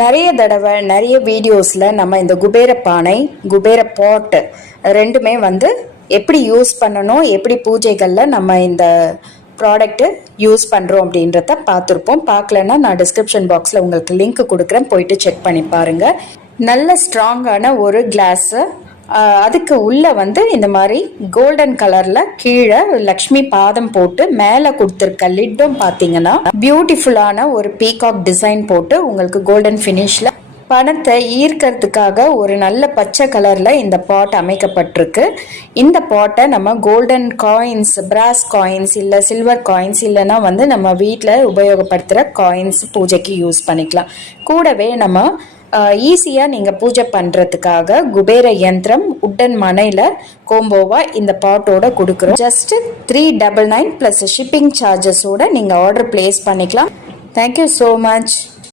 நிறைய தடவை நிறைய வீடியோஸில் நம்ம இந்த குபேர பானை குபேர பாட் ரெண்டுமே வந்து எப்படி யூஸ் பண்ணணும் எப்படி பூஜைகளில் நம்ம இந்த ப்ராடக்ட்டு யூஸ் பண்ணுறோம் அப்படின்றத பார்த்துருப்போம். பார்க்கலன்னா நான் டிஸ்கிரிப்ஷன் பாக்ஸில் உங்களுக்கு லிங்க் கொடுக்குறேன். போயிட்டு செக் பண்ணி பாருங்கள் நல்ல ஸ்ட்ராங்கான ஒரு கிளாஸை அதுக்கு உள்ள வந்து இந்த மாதிரி கோல்டன் கலர்ல கீழே லக்ஷ்மி பாதம் போட்டு மேலே கொடுத்துருக்க லிட்டும் பார்த்தீங்கன்னா பியூட்டிஃபுல்லான ஒரு பீகாக் டிசைன் போட்டு உங்களுக்கு கோல்டன் ஃபினிஷில் பணத்தை ஈர்க்கறதுக்காக ஒரு நல்ல பச்சை கலரில் இந்த பாட் அமைக்கப்பட்டிருக்கு. இந்த பாட்டை நம்ம கோல்டன் காயின்ஸ் பிராஸ் காயின்ஸ் இல்லை சில்வர் காயின்ஸ் இல்லைன்னா வந்து நம்ம வீட்டில் உபயோகப்படுத்துகிற காயின்ஸ் பூஜைக்கு யூஸ் பண்ணிக்கலாம். கூடவே நம்ம ஈஸியாக நீங்கள் பூஜை பண்ணுறதுக்காக குபேர யந்திரம் உட்டன் மனையில் கோம்போவா இந்த பாட்டோட கொடுக்குறோம். Just three double nine plus shipping சார்ஜஸோட நீங்கள் ஆர்டர் ப்ளேஸ் பண்ணிக்கலாம். Thank you so much